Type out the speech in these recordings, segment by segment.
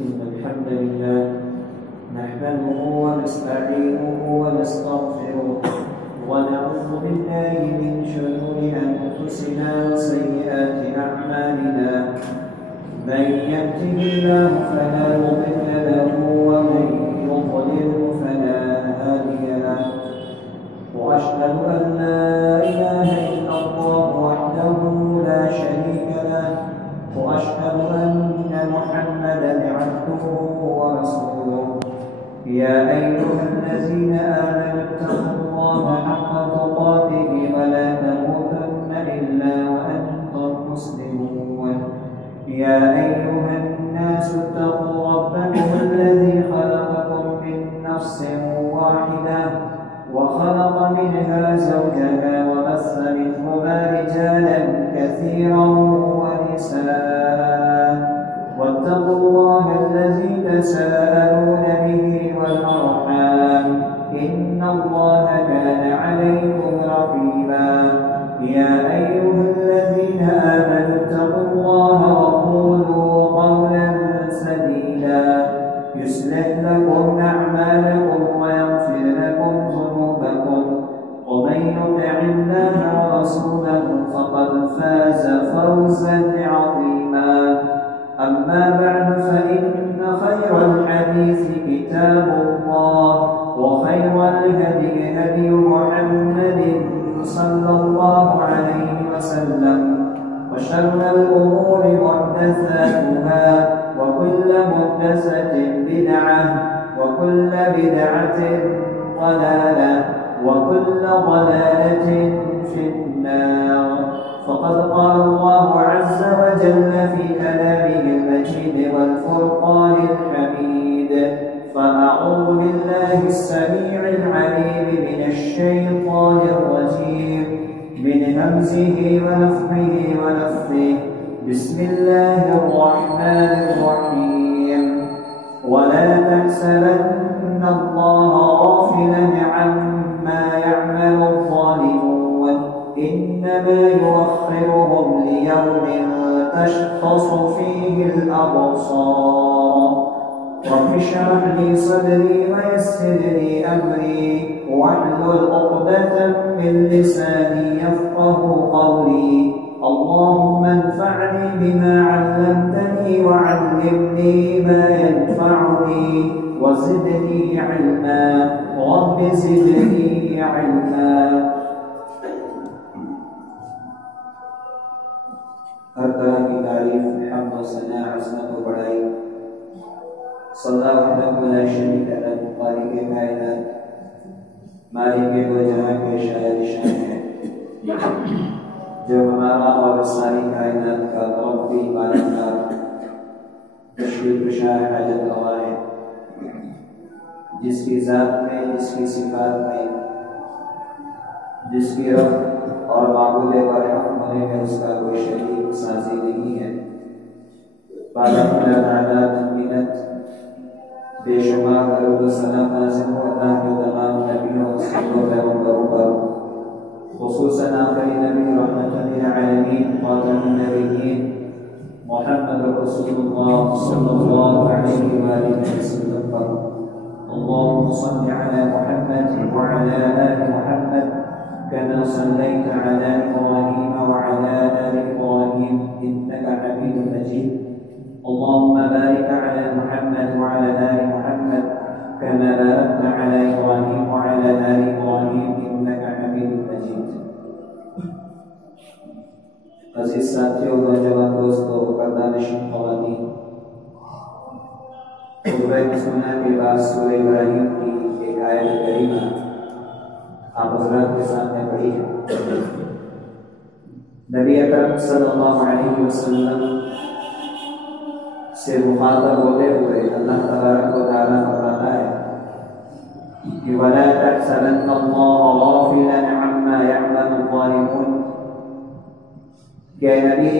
إن الحمد لله نحمده ونستعينه ونستغفره ونعوذ بالله من شرور أنفسنا وسيئات أعمالنا من يهده الله فلا مضل له ومن يضلل فلا هادي له وأشهد أن لا إله إلا الله وحده لا شريك له وأشهد أن محمدا عبده ورسوله يا أيها الذين آمنوا اتقوا الله حق تقاته ولا تموتن إلا وأنتم مسلمون يا أيها الناس اتقوا ربكم الذي خلقكم من نفس واحدة وخلق منها زوجها وبث منهما رجالا كثيرا ونساء واتقوا الله الذي تساءلون به والأرحام إن الله كان عليكم رقيبا يا أيها الذين آمنوا اتقوا الله وقولوا قولا سديدا يصلح لكم أعمالكم ويغفر لكم ذنوبكم ومن يطع الله ورسوله فقد فاز فوزا عظيما أما بعد فإن خير الحديث كتاب الله وخير الهدي هدي محمد صلى الله عليه وسلم وشر الأمور محدثاتها وكل محدثة بدعة وكل بدعة ضلالة وكل ضلالة في النار فقد قال الله عز وجل في كلامه المجيد والفرقان الحميد فأعوذ بالله السميع العليم من الشيطان الرجيم من همزه ونفخه ونفثه بسم الله الرحمن الرحيم ولا تحسبن الله غافلا عما يعمل الظالمون إنما يؤخرهم ليوم تشخص فيه الأبصار رب اشرح لي صدري ويسر لي أمري واحلل عقدة من لساني يفقه قولي اللهم انفعني بما علمتني وعلمني ما ينفعني وزدني علما رب زدني علما ہر طرح کی تعریف حمد و ثنا عظمت و بڑائی صلی اللہ وحدہ لا شریک لہ خالق کائنات مالک دو جہاں کے شاعر شان ہے جو ہمارا اور ساری کائنات کا ربی مالکدار تشریف کشا حاجت روا ہے جس کی ذات میں جس کی صفات میں جس کی رب اور معبود برحق ہونے میں اس کا کوئی شریک سازی نہیں ہے اللہ تعالیٰ تنبینت بے شمار درود و سلام نازل ہو اللہ کے تمام نبیوں و پیغمبروں پر خصوصاً آخری نبی رحمت للعالمین خاتم النبیین محمد رسول اللہ صلی اللہ علیہ وآلہ وسلم پر اللهم صل على محمد وعلى آل محمد كما صليت على إبراهيم وعلى آل إبراهيم إنك حميد مجيد اللهم بارك على محمد وعلى آل محمد كما باركت على إبراهيم وعلى آل إبراهيم إنك حميد مجيد عزیز ساتھیوں نوجوان دوستوں پردانشین خواتین سورہ مسلمہ کے بعد سورہ ابراہیم کی ایک آیت کریمہ آپ حضرات کے سامنے پڑھی ہے نبی اکرم صلی اللہ علیہ وسلم سے مخاطب ہوتے ہوئے اللہ تبارک و تعالیٰ فرماتا ہے کہ وَلَا تَحْسَبَنَّ اللَّهَ غَافِلًا عَمَّا يَعْمَلُ الظَّالِمُونَ کہ نبی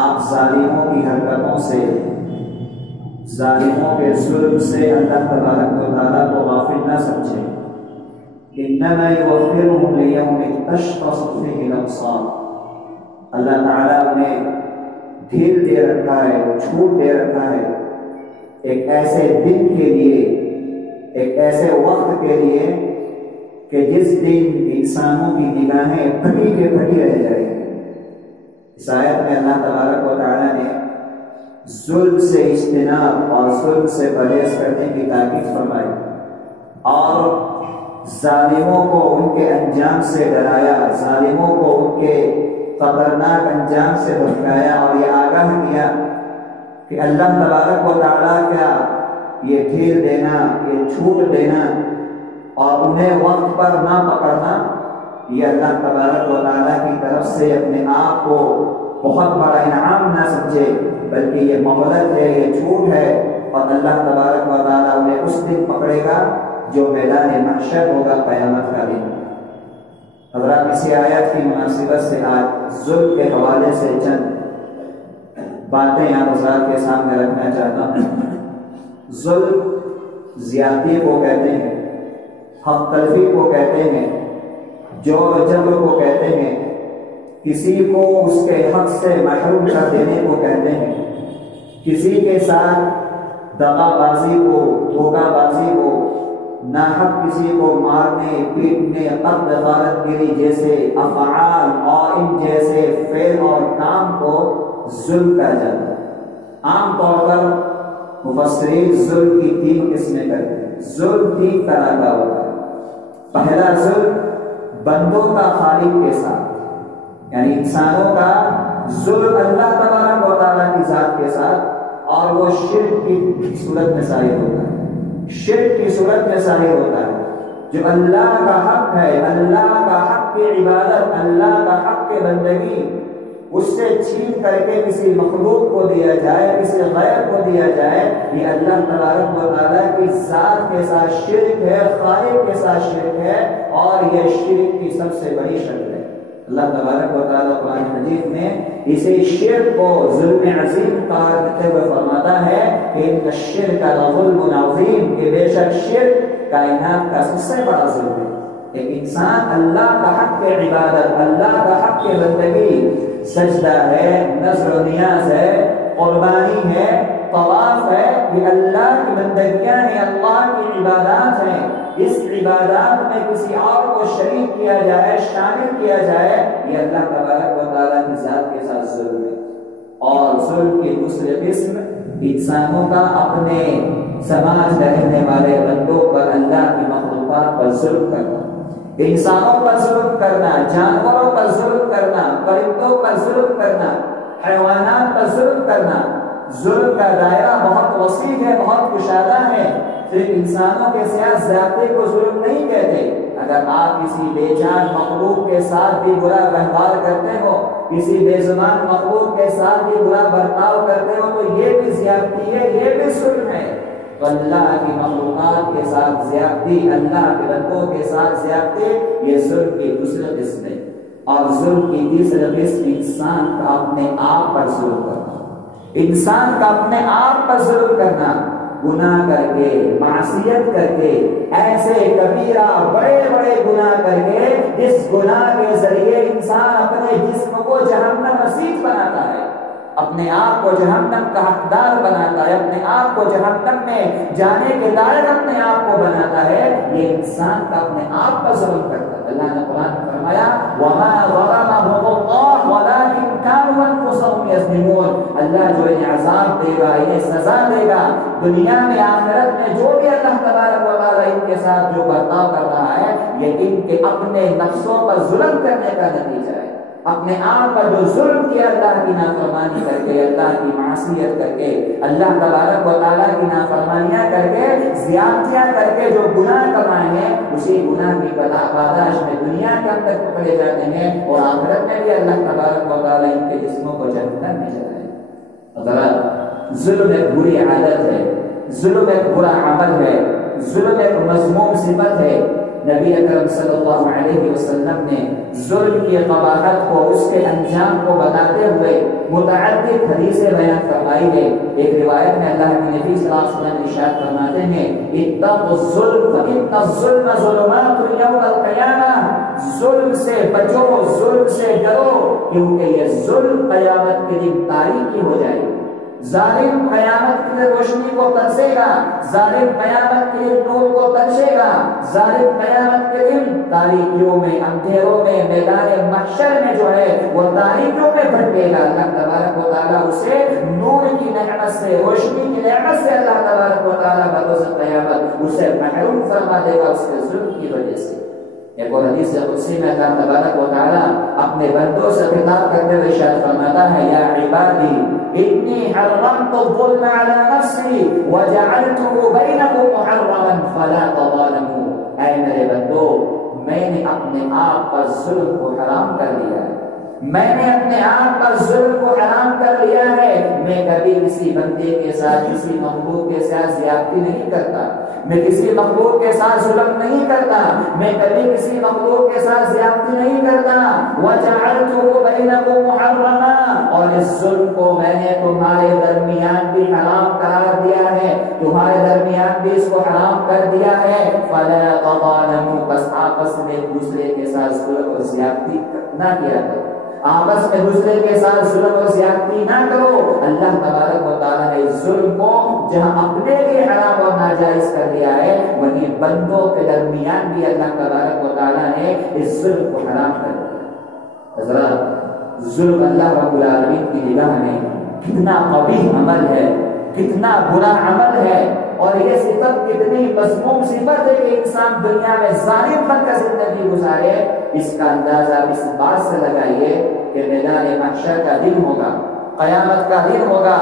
آپ ظالموں کی حرکتوں سے ظالموں کے ظلم سے اللہ تبارک و تعالیٰ کو غافل نہ سمجھیں انما یوفرهم لیوم تشخص فیہ الابصار اللہ تعالیٰ انہیں ڈھیل دے رکھا ہے، چھوٹ دے رکھا ہے ایک ایسے دن کے لیے، ایک ایسے وقت کے لیے کہ جس دن انسانوں کی نگاہیں پھٹی کے پھٹی رہ جائیں گی۔ اس آیت میں اللہ تبارک و تعالیٰ نے ظلم سے اجتناب اور ظلم سے پرہیز کرنے کی تاکید فرمائی اور ظالموں کو ان کے انجام سے ڈرایا، ظالموں کو ان کے خطرناک انجام سے بچایا اور یہ آگاہ کیا کہ اللہ تبارک و تعالیٰ کا یہ ڈھیل دینا، یہ چھوٹ دینا اور انہیں وقت پر نہ پکڑنا، یہ اللہ تبارک و تعالیٰ کی طرف سے اپنے آپ کو بہت بڑا انعام نہ سمجھے، بلکہ یہ مہلت ہے، یہ چھوٹ ہے، اور اللہ تبارک و تعالیٰ انہیں اس دن پکڑے گا جو میدان محشر ہوگا، قیامت کا دن۔ حضرات، اسی آیت کی مناسبت سے آج ظلم کے حوالے سے چند باتیں آپ حضرات کے سامنے رکھنا چاہتا ہوں۔ ظلم زیادتی کو کہتے ہیں، حق تلفی کو کہتے ہیں، جور و جبر کو کہتے ہیں، کسی کو اس کے حق سے محروم کر دینے کو کہتے ہیں، کسی کے ساتھ دغا بازی کو، دھوکہ بازی کو، ناحق کسی کو مارنے، پیٹنے، قتل، غارت گیری جیسے افعال اور ان جیسے فعل اور کام کو ظلم کہا جاتا ہے۔ عام طور پر مفسرین ظلم کی 3 قسمیں کرتے ہیں۔ ظلم 3 طرح کا ہوتا ہے۔ پہلا ظلم بندوں کا خالق کے ساتھ، یعنی انسانوں کا ظلم اللہ تبارک و تعالیٰ کی ذات کے ساتھ، اور وہ شرک کی صورت میں ظاہر ہوتا ہے۔ شرک کی صورت میں ظاہر ہوتا ہے جو اللہ کا حق ہے، اللہ کا حق کی عبادت، اللہ کا حق کی بندگی، اس سے چھین کر کے کسی مخلوق کو دیا جائے، کسی غیر کو دیا جائے، یہ اللہ تبارک و تعالیٰ کی ذات کے ساتھ شرک ہے، خالق کے ساتھ شرک ہے، اور یہ شرک کی سب سے بڑی شکل ہے۔ اللہ تبارک و تعالیٰ قرآن مجید میں اسے شرک کو ظلم عظیم قرار دیتے ہوئے فرماتا ہے کہ ان الشرک لظلم عظیم، کہ بے شک شرک کائنات کا سب سے بڑا ظلم ہے۔ ایک انسان اللہ کا حق کے عبادت، اللہ کا حق کے بندگی، سجدہ ہے، نذر و نیاز ہے، قربانی ہے، طواف ہے، یہ اللہ کی بندگیاں ہیں، اللہ کی عبادات ہیں۔ اس عبادات میں کسی اور کو شریک کیا جائے، شامل کیا جائے، یہ اللہ تبارک و تعالیٰ کی ذات کے ساتھ ظلم ہے۔ اور ظلم کی دوسری قسم انسانوں کا اپنے سماج میں رہنے والے بندوں پر، اللہ کی مخلوقات پر ظلم کرنا، انسانوں پر ظلم کرنا، جانوروں پر ظلم کرنا، پرندوں پر ظلم کرنا، حیوانات پر ظلم کرنا۔ ظلم کا دائرہ بہت وسیع ہے، بہت کشادہ ہے۔ صرف انسانوں کے ساتھ زیادتی کو ظلم نہیں کہتے۔ اگر آپ کسی بے جان مخلوق کے ساتھ بھی برا ویوہار کرتے ہو، کسی بے زبان مخلوق کے ساتھ بھی برا برتاؤ کرتے ہو، تو یہ بھی زیادتی ہے، یہ بھی ظلم ہے۔ تو اللہ کی مخلوقات کے ساتھ زیادتی، اللہ کے بندوں کے ساتھ زیادتی، یہ ظلم کی دوسری قسم ہے۔ اور ظلم کی تیسری قسم انسان کا اپنے آپ پر ظلم کرنا، انسان کا اپنے آپ پر ظلم کرنا، گناہ کر کے، معصیت کر کے، ایسے کبیرہ بڑے بڑے گناہ کر کے، جس گناہ کے ذریعے انسان اپنے جسم کو جہنم رسید بناتا ہے، اپنے آپ کو جہنم کا حقدار بناتا ہے، اپنے آپ کو جہنم میں جانے کے لائق اپنے آپ کو بناتا ہے، یہ انسان کا اپنے آپ پر ظلم کرتا ہے۔ اللہ نے قرآن میں فرمایا وَمَا ظَلَمَهُمُ اللَّهُ وَلَٰكِن كَانُوا أَنفُسَهُمْ يَظْلِمُونَ۔ اللہ جو انہیں عذاب دے گا، انہیں سزا دے گا، دنیا میں آخرت میں جو بھی اللہ تبارک و تعالیٰ ان کے ساتھ جو برتاؤ کر رہا ہے، یہ ان کے اپنے نفسوں پر ظلم کرنے کا نتیجہ ہے۔ اپنے آپ پر جو ظلم کیا، اللہ کی نافرمانی کر کے، اللہ کی معصیت کر کے، اللہ تبارک و تعالیٰ کی نافرمانیاں کر کے، زیادتیاں کر کے جو گناہ کمائے ہیں، اسی گناہ کی پاداش میں دنیا کے اندر پکڑے جاتے ہیں، اور آخرت میں بھی اللہ تبارک و تعالیٰ ان کے جسموں کو جہنم میں جلائے۔ اگر ظلم ایک بری عادت ہے، ظلم ایک برا عمل ہے، ظلم ایک مذموم صفت ہے۔ نبی اکرم صلی اللہ علیہ وسلم نے ظلم کی قباحت کو، اس کے انجام کو بتاتے ہوئے متعدد حدیثیں بیان فرمائی ہے۔ ایک روایت میں اللہ کے نبی صلی اللہ علیہ وسلم ارشاد فرماتے ہیں اتقوا الظلم فإن الظلم ظلمات یوم القیامہ، ظلم سے بچو، ظلم سے ڈرو، کیونکہ یہ ظلم قیامت کے دن تاریکی ہو جائے گی۔ ظالم قیامت کے دن روشنی کو ترسے گا، ظالم قیامت کے دن نور کو ترسے گا، ظالم قیامت کے دن تاریکیوں میں، اندھیروں میں، میدان محشر میں جو ہے وہ تاریکیوں میں بھٹکے گا۔ اللہ تبارک و تعالیٰ اسے نور کی نعمت سے، روشنی کی نعمت سے اللہ تبارک و تعالیٰ بروز قیامت اسے محروم فرما دے گا اس کے ظلم کی وجہ سے۔ ایک اور حدیث قدسی میں اللہ تبارک و تعالیٰ اپنے بندوں سے خطاب کرتے ہوئے ارشاد فرماتا ہے یا عبادی انی حرمت الظلم علی نفسی وجعلته بینکم محرما فلا تظالموا، اے میرے بندو میں نے اپنے آپ پر ظلم کو حرام کر لیا ہے، میں نے اپنے آپ پر ظلم کو حرام کر لیا ہے۔ میں کبھی کسی بندے کے ساتھ، کسی مخلوق کے ساتھ زیادتی نہیں کرتا، میں کسی مخلوق کے ساتھ ظلم نہیں کرتا، میں کبھی کسی مخلوق کے ساتھ زیادتی نہیں کرتا۔ وَجَعَلْتُهُ بَيْنَكُمْ مُحَرَّمًا، اور اس ظلم کو میں نے تمہارے درمیان بھی حرام قرار دیا ہے، تمہارے درمیان بھی اس کو حرام کر دیا ہے۔ فَلَا تَظَالَمُوا، بس آپس میں ایک دوسرے کے ساتھ ظلم اور زیادتی نہ کیا کرو، آپس میں دوسرے کے ساتھ ظلم اور زیادتی نہ کرو۔ اللہ تبارک و تعالیٰ نے اس ظلم کو جہاں اپنے لیے حرام اور ناجائز کر دیا ہے، وہیں بندوں کے درمیان بھی اللہ تبارک و تعالیٰ نے اس ظلم کو حرام کر دیا۔ حضرات، ظلم اللہ رب العالمین کی نگاہ میں کتنا قبیح عمل ہے، کتنا برا عمل ہے، اور یہ صفت کتنی مذموم صفت ہے کہ انسان دنیا میں ظالم بن کر زندگی گزارے۔ اس کا اندازہ اس بات سے لگائیے کہ میدان محشر کا دن ہوگا، قیامت کا دن ہوگا،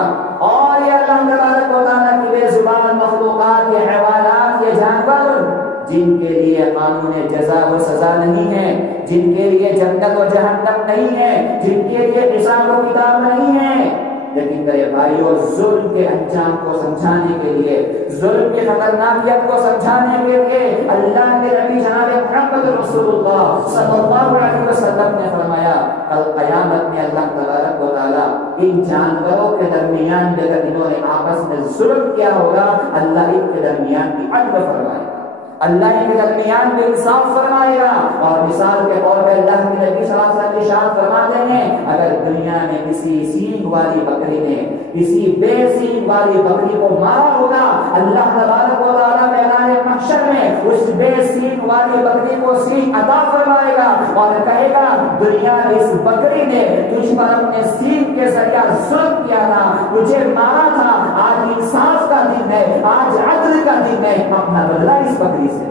اور یہ اللہ تبارک و تعالیٰ کی بے زبان مخلوقات، یہ حیوانات، یہ جانور جن کے لیے قانون جزا و سزا نہیں ہے، جن کے لیے جنت و جہنم نہیں ہے، جن کے لیے حساب و کتاب نہیں ہے، لیکن میرے بھائیوں ظلم کے انجام کو سمجھانے کے لیے، ظلم کی خطرناکیت کو سمجھانے کے لیے اللہ کے نبی جناب محمد رسول اللہ صلی اللہ علیہ وسلم نے فرمایا کل قیامت میں اللہ تبارک و تعالیٰ ان جانوروں کے درمیان میں اگر انہوں نے آپس میں ظلم کیا ہوگا، اللہ ان کے درمیان بھی عدل فرمائے گا، اللہ کے درمیان میں انصاف فرمائے گا۔ اور مثال کے طور پہ اللہ کے نبی صلی اللہ علیہ وسلم ارشاد فرماتے ہیں اگر دنیا میں کسی سینگ والی بکری نے کسی بے سینگ والی بکری کو مارا ہوگا، اللہ تبارک و تعالیٰ میدان محشر میں اس بے سینگ والی بکری کو سینگ عطا فرمائے گا اور کہے گا دنیا میں اس بکری نے تجھ پر اپنے سینگ کے ذریعہ ظلم کیا تھا، تجھے مارا تھا، آج انصاف کا دن ہے، آج عدل کا دن ہے، اپنا بدلہ اس بکری سے۔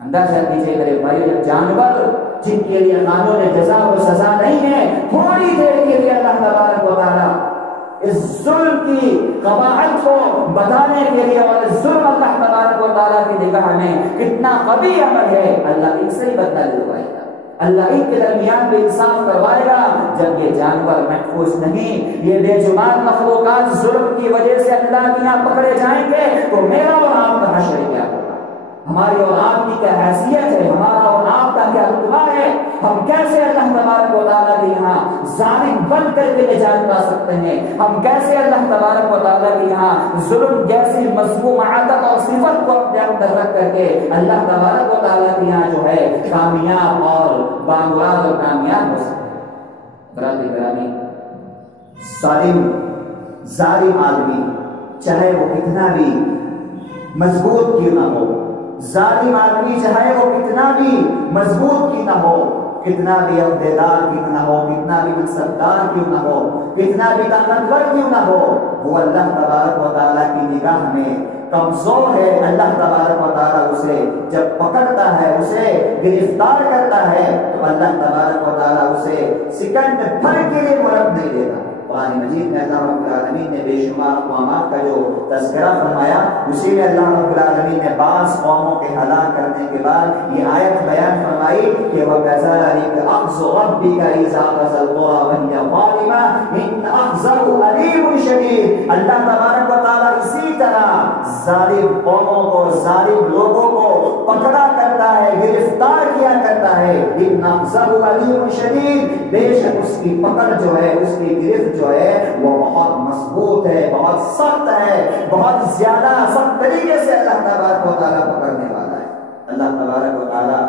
اندازہ کیجیے میرے بھائی، جانور جن کے لیے قانون جزا و سزا نہیں ہے، تھوڑی دیر کے لیے اللہ تبارک و تعالیٰ اس ظلم کی قباحت کو بتانے کے لیے، اور ظلم اللہ تبارک و تعالیٰ کی نگاہ میں کتنا قبیح عمل ہے، اللہ ان سے ہی بدلہ دلوائے گا، اللہ ان کے درمیان بھی انصاف کروائے گا۔ جب یہ جانور محفوظ نہیں، یہ بے جمان مخلوقات ظلم کی وجہ سے اللہ کے یہاں پکڑے جائیں گے، تو میرا اور آپ کا حشر کیا ہوگا، ہماری اور آپ کی کیا حیثیت ہے، ہمارا اور آپ کا کیا رتبہ ہے، ہم کیسے اللہ تبارک و تعالیٰ کے یہاں ظالم بن کر کے نجات پا سکتے ہیں، ہم کیسے اللہ تبارک و تعالیٰ کے یہاں ظلم جیسی مذموم عادت اور صفت کو اپنے اندر رکھ کر کے اللہ تبارک و تعالیٰ کے یہاں جو ہے کامیاب اور بامراد اور کامیاب ہو سکتے ہیں۔ برادری گرامی، ظالم آدمی چاہے وہ کتنا بھی مضبوط کیوں نہ ہو، ظالم آدمی چاہے وہ کتنا بھی مضبوط کیوں نہ ہو، کتنا بھی عہدیدار کیوں نہ ہو، کتنا بھی منصبدار کیوں نہ ہو، کتنا بھی طاقتور کیوں نہ ہو، وہ اللہ تبارک و تعالیٰ کی نگاہ میں کمزور ہے۔ اللہ تبارک و تعالیٰ اسے جب پکڑتا ہے، اسے گرفتار کرتا ہے، تو اللہ تبارک و تعالیٰ اسے سیکنڈ بھر کے لیے مہلت نہیں دیتا۔ قرآن مجید میں اللہ رب العالمین نے بے شمار اقوامات کا جو تذکرہ فرمایا، اسی میں اللہ رب العالمین نے بعض قوموں کے ہلاک کرنے کے بعد یہ آیت بیان فرمائی کہ وَكَذَلِكَ أَخْذُ رَبِّكَ إِذَا أَخَذَ الْقُرَىٰ وَهِيَ ظَالِمَةٌ إِنَّ أَخْذَهُ أَلِيمٌ شَدِيدٌ۔ اللہ تبارک و تعالیٰ اسی طرح ظالم قوموں کو، ظالم لوگوں کو پکڑا کرتا ہے، گرفتار کیا کرتا ہے۔ ان نقضہ علیم شدید، بے شک اس کی پکڑ جو ہے، اس کی گرفت جو ہے وہ بہت مضبوط ہے، بہت سخت ہے، بہت زیادہ سخت طریقے سے اللہ تبارک و تعالیٰ پکڑنے والا ہے۔ اللہ تبارک و تعالیٰ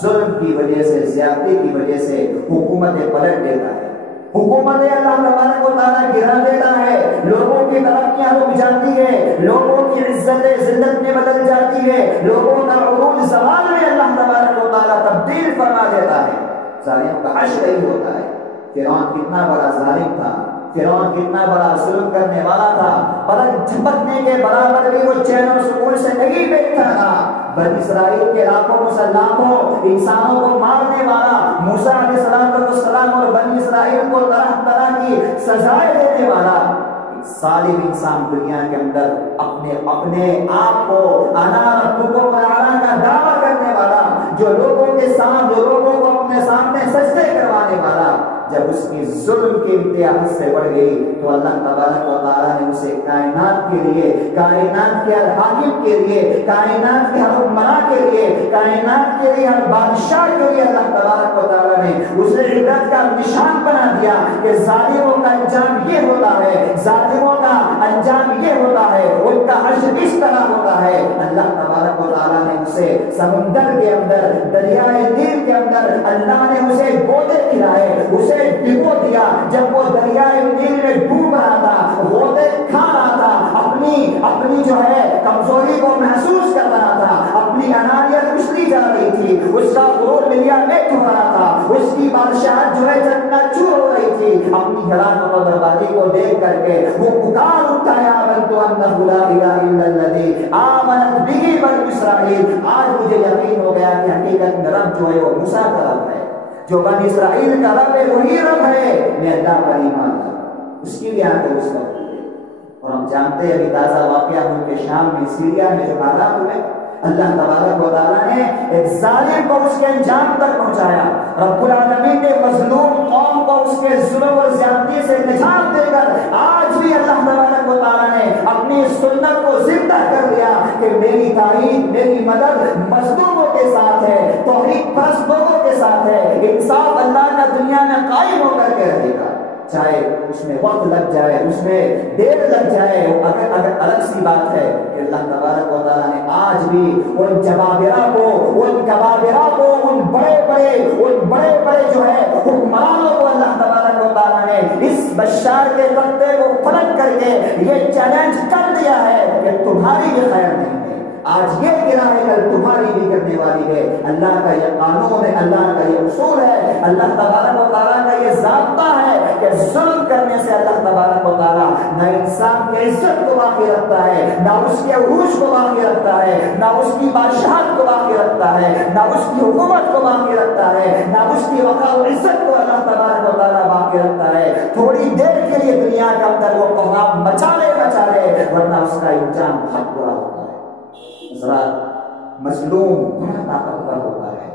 ظلم کی وجہ سے، زیادتی کی وجہ سے حکومتیں پلٹ دیتا ہے، حکومتیں اللہ تبارک و تعالیٰ گرا دیتا ہے، لوگوں کی ترقیاں رک جاتی ہے، لوگوں کی عزت ذلت میں بدل جاتی ہے، لوگوں کا عروج زوال میں اللہ تبارک و تعالیٰ تبدیل فرما دیتا ہے۔ ظالم کا حشر یہی ہوتا ہے۔ فرعون کتنا بڑا ظالم تھا، فرعون کتنا بڑا ظلم کرنے والا تھا، پلک جھپکنے کے برابر بھی وہ چین و سکون سے نہیں بیٹھتا تھا۔ بنی اسرائیل کے لاکھوں مسلمانوں انسانوں کو مارنے والا، موسیٰ علیہ السلام اور بنی اسرائیل کو طرح طرح کی سزائیں دینے والا ظالم انسان دنیا کے اندر اپنے آپ کو انا ربکم الاعلی کا دعویٰ کرنے والا، جو لوگوں کے سامنے، جو لوگوں کو اپنے سامنے سجدے کروانے والا، جب اس کی ظلم کی انتہا حد سے بڑھ گئی تو اللہ تبارک و تعالیٰ نے اسے کائنات کے لیے، کائنات کے ہر حاکم کے لیے، کائنات کے ہر حکمراں کے لیے، کائنات کے لیے ہر بادشاہ کے لیے اللہ تبارک و تعالیٰ نے اسے عبرت کا نشان بنا دیا کہ ظالموں کا انجام یہ ہوتا ہے، ظالموں کا انجام یہ ہوتا ہے، ان کا حشر اس طرح ہوتا ہے۔ اللہ تبارک و تعالیٰ نے اسے سمندر کے اندر، دریائے نیل کے اندر اللہ نے اسے گوتے کھلائے، اسے ڈبو دیا۔ جب وہ دریائے نیل میں ڈوب رہا تھا، غوطے کھا رہا تھا، اپنی جو ہے کمزوری کو محسوس کر رہا تھا، اپنی انانیت کچلی جا رہی تھی، اس کا غرور ملیا میٹ ہو رہا تھا، اس کی بادشاہت جو ہے چکنا چور ہو رہی تھی۔ اپنی ہلاکت و بربادی کو دیکھ کر کے وہ پکار اٹھا ہے، آمنت انہ لا الہ الا الذی آمنت بہ بنو اسرائیل۔ آج مجھے یقین ہو گیا کہ حقیقت میں رب جو ہے وہ موسیٰ کا رب ہے، جو بنی اسرائیل کا رب ہے وہی رب ہے، میں اللہ پر ایمان لاتا ہوں۔ اس کی بھی آنکھیں اس کا کھلی ہے۔ اور ہم جانتے ہیں ابھی تازہ واقعہ ملک شام میں، سیریا میں جو حالات ہوئے، اللہ تبارک و تعالیٰ نے ایک ظالم کو اس کے انجام تک پہنچایا۔ رب العالمین نے مظلوم قوم کو اس کے ظلم اور زیادتی سے نجات دے کر آج بھی اللہ تبارک و تعالیٰ نے اپنی سنت کو زندہ کر دیا کہ میری تائید، میری مدد مظلوموں کے ساتھ ہے، توحید پرست لوگوں کے ساتھ ہے، انصاف اللہ کا دنیا میں قائم ہو کر کے رہے گا، چاہے اس میں وقت لگ جائے، اس میں دیر لگ جائے، اگر الگ سی بات ہے کہ اللہ تبارک و تعالیٰ نے آج بھی ان جبابرہ کو، ان کبابرہ کو، ان بڑے بڑے جو ہے حکمرانوں کو اللہ تبارک و تعالیٰ نے اس بشار کے تختے کو پلٹ کر کے یہ چیلنج کر دیا ہے کہ تمہاری بھی خیر نہیں ہے، آج یہ گرا ہے کل تمہاری بھی کرنے والی ہے۔ اللہ کا یہ قانون ہے، اللہ کا یہ اصول ہے، اللہ تبارک و تعالیٰ کا یہ ضابطہ ہے کہ ظلم کرنے سے اللہ تبارک و تعالیٰ نہ انسان کی عزت کو باقی رکھتا ہے، نہ اس کے عروج کو باقی رکھتا ہے، نہ اس کی بادشاہت کو باقی رکھتا ہے، نہ اس کی حکومت کو باقی رکھتا ہے، نہ اس کی وقار و عزت کو اللہ تبارک و تعالیٰ باقی رکھتا ہے۔ تھوڑی دیر کے لیے دنیا کے اندر وہ کوہرام مچا لے ورنہ اس کا انجام بہت برا ہوتا ہے۔ مظلوم بڑا طاقتور ہوتا ہے،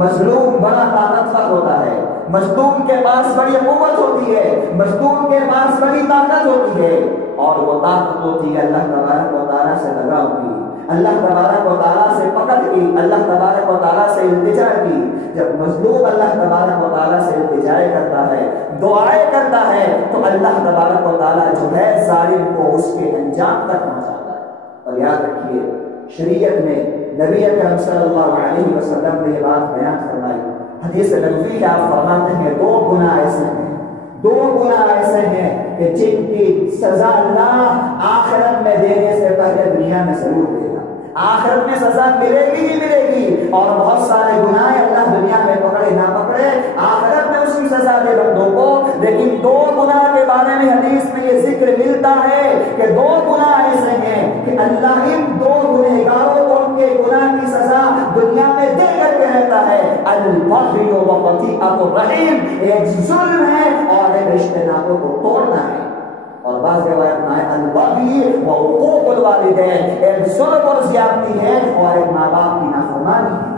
مظلوم بڑا طاقتور ہوتا ہے، مظلوم کے پاس بڑی قوت ہوتی ہے، مظلوم کے پاس بڑی طاقت ہوتی ہے، اور وہ طاقت ہوتی ہے اللہ تبارک و تعالیٰ سے لگاؤ کی، اللہ تبارک و تعالیٰ سے پکڑ کی، اللہ تبارک و تعالیٰ سے التجا کی۔ جب مظلوم اللہ تبارک و تعالیٰ سے التجا کرتا ہے، دعائیں کرتا ہے، تو اللہ تبارک و تعالیٰ جو ہے ظالم کو اس کے انجام تک پہنچاتا ہے۔ اور یاد رکھیے شریعت میں نبی اکرم صلی اللہ علیہ وسلم نے یہ بات بیان فرمائی، حدیث نبوی میں آپ فرماتے ہیں دو گناہ ایسے ہیں کہ جن کی سزا اللہ آخرت میں دینے سے پہلے دنیا میں ضرور دے گا، آخرت میں سزا ملے گی ہی ملے گی، اور بہت سارے گناہ اللہ دنیا میں پکڑے نہ پکڑے آخرت میں اس کی سزا دے بندوں کو، لیکن دو گناہ کے بارے میں حدیث میں یہ ذکر ملتا ہے کہ دو گناہ ایسے ہیں کہ اللہ ان دو گنہگاروں کو ان کے گناہ کی سزا دنیا میں دے کر کے رہتا ہے۔ البغی و قطیعۃ الرحم، ایک ظلم ہے اور ایک رشتے ناطوں کو توڑنا ہے، اور بعض روایت میں ہے البغی و حقوق الوالدین، ایک ظلم اور زیادتی ہے اور ایک ماں باپ کی نافرمانی ہے۔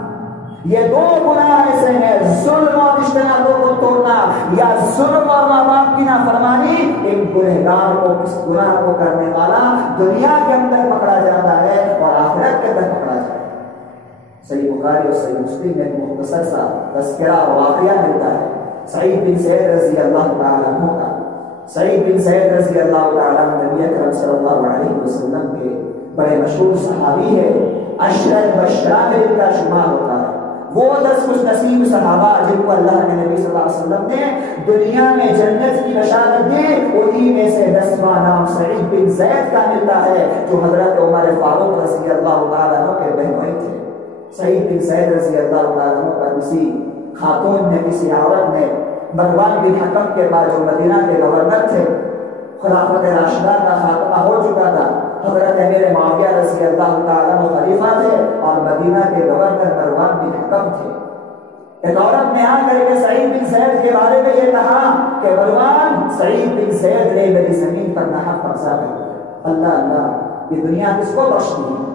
یہ دو گناہ ایسے ہیں، ظلم اور رشتے ناتوں کو توڑنا یا ظلم اور ماں باپ کی نافرمانی۔ ایک گنہگار کو، کس گناہ کو کرنے والا دنیا کے اندر پکڑا جاتا ہے اور آخرت کے اندر پکڑا جاتا ہے۔ صحیح بخاری اور صحیح مسلم میں مختصر سا تذکرہ اور واقعہ ملتا ہے سعید بن زید رضی اللہ تعالیٰ عنہ کا۔ سعید بن زید رضی اللہ تعالیٰ عنہ نبی اکرم صلی اللہ علیہ وسلم کے بڑے مشہور صحابی ہے، عشرۃ مبشرہ میں ان کا شمار ہوتا ہے۔ وہ 10 خوش نصیب صحابہ جن کو اللہ کے نبی صلی اللہ علیہ وسلم نے دنیا میں جنت کی بشارت دی، انہی میں سے 10واں نام سعید بن زید کا ملتا ہے، جو حضرت عمر فاروق رضی اللہ تعالیٰ عنہ کے بہنوئی تھے۔ سعید بن زید رضی اللہ تعالیٰ عنہ پر کسی خاتون نے، کسی عورت نے مروان بن حکم کے بعد، جو مدینہ کے گورنر تھے، خلافت راشدہ کا خاتمہ ہو چکا تھا، حضرت امیر معاویہ رضی اللہ تعالیٰ عنہ خلیفہ تھے اور مدینہ کے گورنر مروان بن حکم تھے۔ ایک عورت نے آ کر کے سعید بن زید کے بارے میں یہ کہا کہ مروان، سعید بن زید نے میری زمین پر ناحق قبضہ کر لیا۔ اللہ اللہ، یہ دنیا کس کو بخشتی ہے؟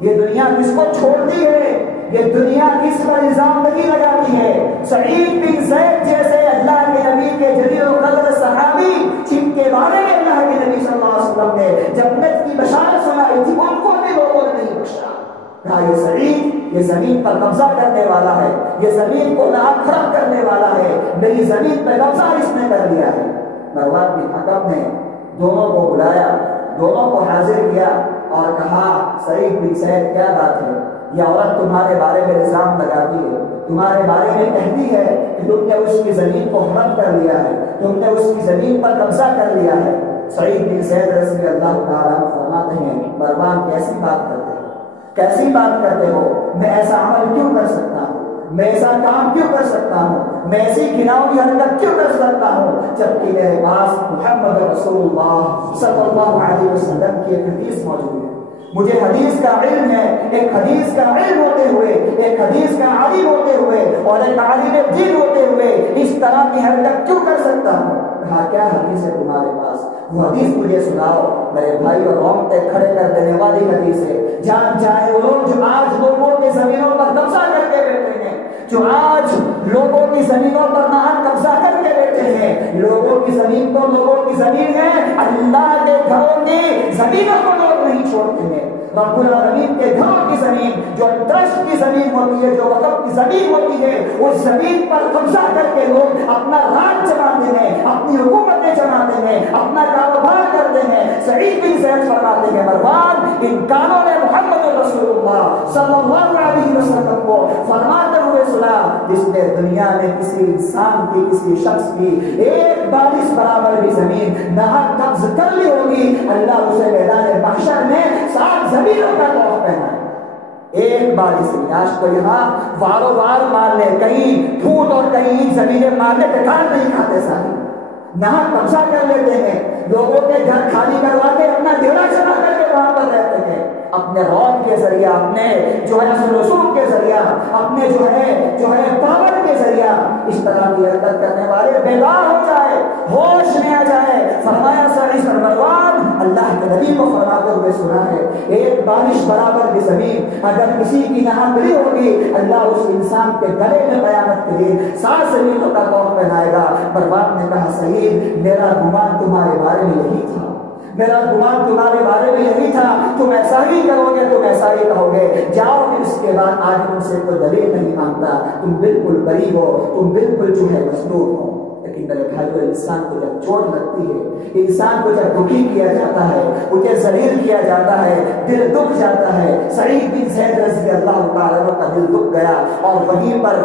یہ دنیا کس کو چھوڑتی ہے؟ یہ دنیا کس پر الزام نہیں لگاتی ہے؟ سعید بن زید جیسے اللہ کے نبی کے جلیل القدر صحابی، جن کے بارے میں اللہ کے نبی صلی اللہ علیہ وسلم نے جنت کی بشارت سنائی تھی، ان کو بھی لوگوں نے نہیں بخشا۔ کہا یہ سعید، یہ زمین پر قبضہ کرنے والا ہے، یہ زمین کو ناحق خراب کرنے والا ہے، میری زمین پر قبضہ اس نے کر لیا ہے۔ مروان بن حکم نے دونوں کو بلایا، دونوں کو حاضر کیا اور کہا سعید بن زید کیا بات ہے؟ یہ عورت تمہارے بارے میں الزام لگاتی ہے، تمہارے بارے میں کہتی ہے کہ تم نے اس کی زمین کو حرم کر لیا ہے، تم نے اس کی زمین پر قبضہ کر لیا ہے۔ سعید بن زید رضی اللہ تعالیٰ عنہ فرماتے ہیں مروان کیسی بات کرتے ہو، کیسی بات کرتے ہو؟ میں ایسا عمل کیوں کر سکتا ہوں؟ میں ایسا کام کیوں کر سکتا ہوں؟ میں ایسی گناہوں کی حرکت کیوں کر سکتا ہوں جبکہ میرے پاس محمد رسول اللہ صلی اللہ علیہ وسلم کی ایک حدیث موجود ہے؟ مجھے حدیث کا علم ہے، ایک حدیث کا علم ہوتے ہوئے، ایک حدیث کا عالم ہوتے ہوئے اور ایک عالم دین ہوتے ہوئے اس طرح کی حرکت کیوں کر سکتا ہوں؟ کہا کیا حدیث ہے تمہارے پاس؟ وہ حدیث مجھے سناؤ۔ میرے بھائی اور رونگٹے کھڑے کر دینے والی حدیث ہے۔ جان چاہے وہ لوگ جو آج لوگوں کے زمینوں پر قبضہ کر کے بیٹھے ہیں، جو آج لوگوں کی زمینوں پر ناحق قبضہ کر کے بیٹھے ہیں، لوگوں کی زمین تو لوگوں کی زمین ہے، اللہ کے گھروں کی زمینوں کو لوگ نہیں چھوڑتے ہیں۔ رب العالمین کے گھروں کی زمین، جو ٹرسٹ کی زمین ہوتی ہے، جو وقف کی زمین ہوتی ہے، اس زمین پر قبضہ کر کے لوگ اپنا راج چلاتے ہیں، اپنی حکومتیں چلاتے ہیں، اپنا کاروبار کرتے ہیں۔ سعید بن زید فرماتے ہیں مروان، ان کانوں نے محمد رسول اللہ صلی اللہ علیہ وسلم کو فرماتے ہوئے سنا جس نے دنیا میں کسی انسان کی، کسی شخص کی ایک بارش برابر بھی زمین ناحق قبض کر لی ہوگی، اللہ اسے میدان محشر میں 7 زمینوں کا توف پہنائے۔ ایک بارش زمین، آج کو یہاں وارو وار مارنے، کہیں پھوٹ اور کہیں زمینیں مارنے پہ کار نہیں کھاتے سارے، ناحق قبضہ کر لیتے ہیں، لوگوں کے گھر خالی کروا کے اپنا ڈیرا چلا کر کے وہاں پر رہتے ہیں، اپنے رعب کے ذریعہ، اپنے جو ہے اثر رسوخ کے ذریعہ، اپنے جو ہے پاور کے ذریعہ اس طرح کی حرکت کرنے والے بیدار ہو جائے، ہوش میں آ جائے۔ فرمایا سعید بن مروان، اللہ کے نبی کو فرماتے ہوئے سنا ہے ایک بارش برابر کی زمین اگر کسی کی ناحق ملی ہوگی، اللہ اس انسان کے گلے میں قیامت کے دن 7 زمینوں کا توف پہنائے گا۔ مروان نے کہا سعید، میرا گمان تمہارے بارے میں یہی تھا، میرا گمان تمہارے بارے میں یہی تھا، تم ایسا ہی کرو گے، تم ایسا ہی کہو گے، جاؤ پھر اس کے بعد آج ان سے کوئی دلیل نہیں مانگتا، تم بالکل بری ہو، تم بالکل جو ہے مظلوم ہو۔ لیکن میرے بھائیو، انسان کو جب چوٹ لگتی ہے، انسان کو جب دکھی کیا جاتا ہے، اسے ذلیل کیا جاتا ہے، دل دکھ جاتا ہے۔ سعید بن زید رضی اللہ تعالیٰ عنہ کا دل دکھ گیا اور وہیں پر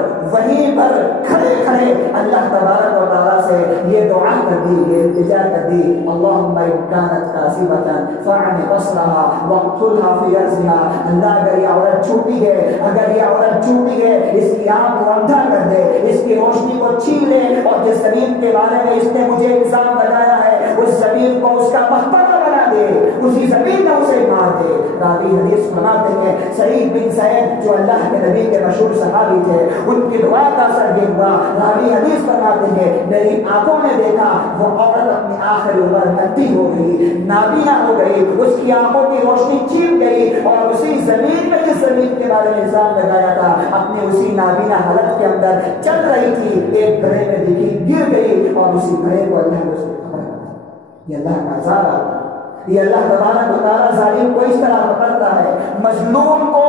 کھڑے کھڑے اللہ تبارک و تعالیٰ سے یہ دعا کر دی، یہ التجا کر دی، اللہم ان کانت کاذبۃ فاعن بصرها واقتلها فی ارضها۔ اللہ اگر یہ عورت جھوٹی ہے، اگر یہ عورت جھوٹی ہے، اس کی آنکھ کو اندھا کر دے، اس کی روشنی کو چھین لے، اور جس زمین کے بارے میں اس نے مجھے الزام لگایا ہے اس زمین کو اس کا مقبرہ بنا دے۔ دے، اسی زمین میں اسے مار دے۔ راوی حدیث فرماتے ہیں سعید بن زید جو اللہ کے نبی کے مشہور صحابی تھے، ان کی دعا کا اثر یہ ہوا، راوی حدیث فرماتے ہیں میری آنکھوں نے دیکھا وہ عورت اپنی آخر عمر ننگی ہو گئی، نابینا ہو گئی، اس کی آنکھوں کی روشنی چھپ گئی، اور اسی زمین میں جس زمین کے بارے میں الزام لگایا تھا اپنی اسی نابینا حالت کے اندر چل رہی تھی، ایک گڑھے میں دکھی گر گئی، اور اسی گڑھے کو اللہ نے اس کو خبر دی۔ یہ اللہ کا عذاب آتا ہے، یہ اللہ تبارک و تعالیٰ ظالم کو اس طرح پکڑتا ہے، مظلوم کو،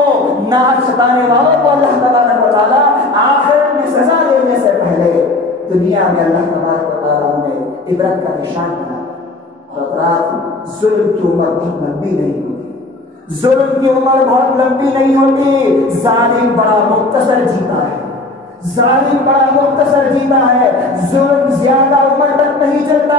ناحق ستانے والوں کو اللہ تبارک و تعالیٰ آخرت میں سزا دینے سے پہلے دنیا میں اللہ تبارک و تعالیٰ نے عبرت کا نشان بنا۔ اور رات ظلم کی عمر بہت لمبی نہیں ہوتی، ظلم کی عمر بہت لمبی نہیں ہوتی، ظالم بڑا مختصر جیتا ہے، ظالم بڑا مختصر جیتا ہے، ظلم زیادہ عمر تک نہیں چلتا۔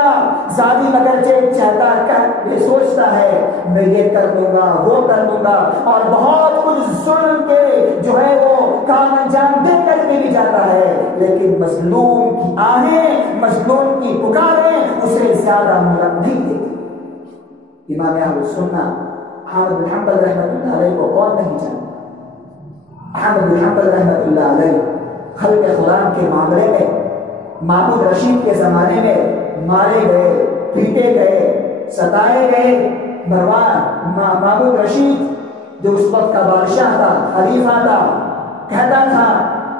ظالم اگرچہ چاہتا ہے، یہ سوچتا ہے میں یہ کر دوں گا وہ کر دوں گا، اور بہت کچھ ظلم کے جو ہے وہ کام انجام دے کر کے بھی جاتا ہے، لیکن مظلوم کی آہیں، مظلوم کی پکاریں اسے زیادہ مہلت نہیں دیتی۔ امام اہل سنت احمد بن حنبل رحمۃ اللہ علیہ کو کون نہیں جانتا؟ احمد بن حنبل رحمۃ اللہ علیہ خلق قرآن کے معاملے میں محمود رشید کے زمانے میں مارے گئے، پیٹے گئے، ستائے گئے۔ محمود رشید جو اس وقت کا بادشاہ تھا، خلیفہ تھا، کہتا تھا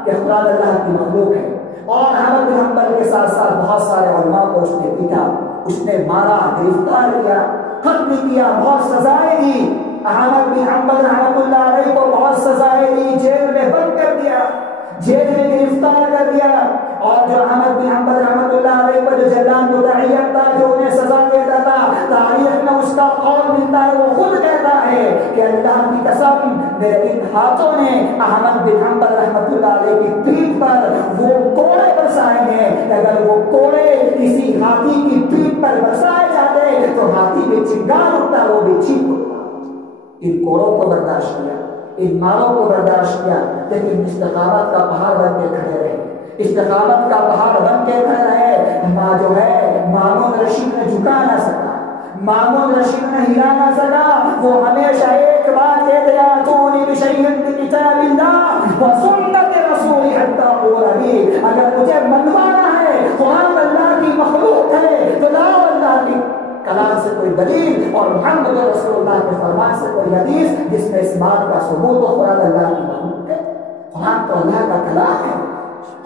کہ قرآن اللہ کی مخلوق ہے، اور احمد بن حنبل کے ساتھ ساتھ بہت سارے علماء کو اس نے پیٹا، اس نے مارا، گرفتار کیا، قتل کیا، بہت سزائیں دی۔ احمد بن حنبل رحمۃ اللہ علیہ کو بہت سزائیں دی، جیل میں بند کر دیا، جیل میں گرفتار کر دیا۔ اور جو احمد بن حنبل رحمۃ اللہ علیہ پر جو جلان متعین تھا، جو انہیں سزا دیتا تھا، تاریخ میں اس کا قول ملتا ہے، وہ خود کہتا ہے کہ اللہ کی قسم میرے ان ہاتھوں نے احمد بن حنبل رحمۃ اللہ علیہ کی پیٹھ پر وہ کوڑے برسائے ہیں کہ اگر وہ کوڑے کسی ہاتھی کی پیٹھ پر برسائے جاتے تو ہاتھی میں چنگار اٹھتا، وہ بھی چیخ اٹھتا۔ ان کوڑوں کو برداشت کیا، ان ماروں کو برداشت کیا، لیکن استقامت کا پہاڑ بن کے کھڑے رہے، استقامت کا پہاڑ بن کے کھڑے رہے۔ ماں جو ہے محمود رشید نے جھکا نہ سکا، محمود رشید نے ہلا نہ سکا، وہ ہمیشہ ایک بات کہتے ہیں اتونی بشیء من کتاب اللہ وسنت رسول حتی اقول بھی، اگر مجھے منوانا ہے قرآن اللہ کی مخلوق ہے تو لاؤ اللہ کی کلام سے کوئی دلیل اور محمد رسول اللہ کے فرمان سے کوئی حدیث جس میں اس بات کا ثبوت ہو قرآن اللہ کی مخلوق ہے۔ قرآن تو اللہ کا کلام ہے،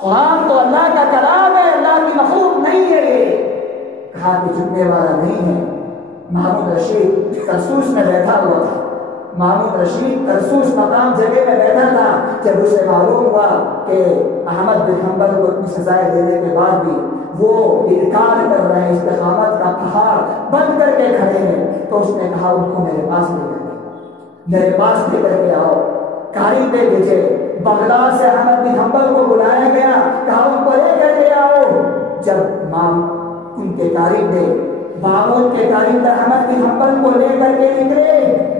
قرآن تو اللہ کا کلام ہے، اللہ کی مخلوق نہیں ہے۔ یہ کہا کہ جھکنے والا نہیں ہے۔ محمود رشید ترسوس میں بیٹھا ہوا تھا، محمود رشید ترسوس مقام جگہ میں بیٹھا تھا، جب اسے معلوم ہوا کہ احمد بن حنبل کو اتنی سزائیں دینے کے بعد بھی وہ انکار کر رہے ہیں، استقامت کا پہاڑ بند کر کے کھڑے ہیں، تو اس نے کہا ان کو میرے پاس لے کر کے، میرے پاس لے کر کے آؤ۔ کاری پہ بھیجے، بغداد سے احمد بن حنبل کو بلایا گیا، کہا ان کو لے کر کے آؤ۔ جب ان کے قریب نے معمول کے قریب احمد بن حنبل کو لے کر کے نکلے،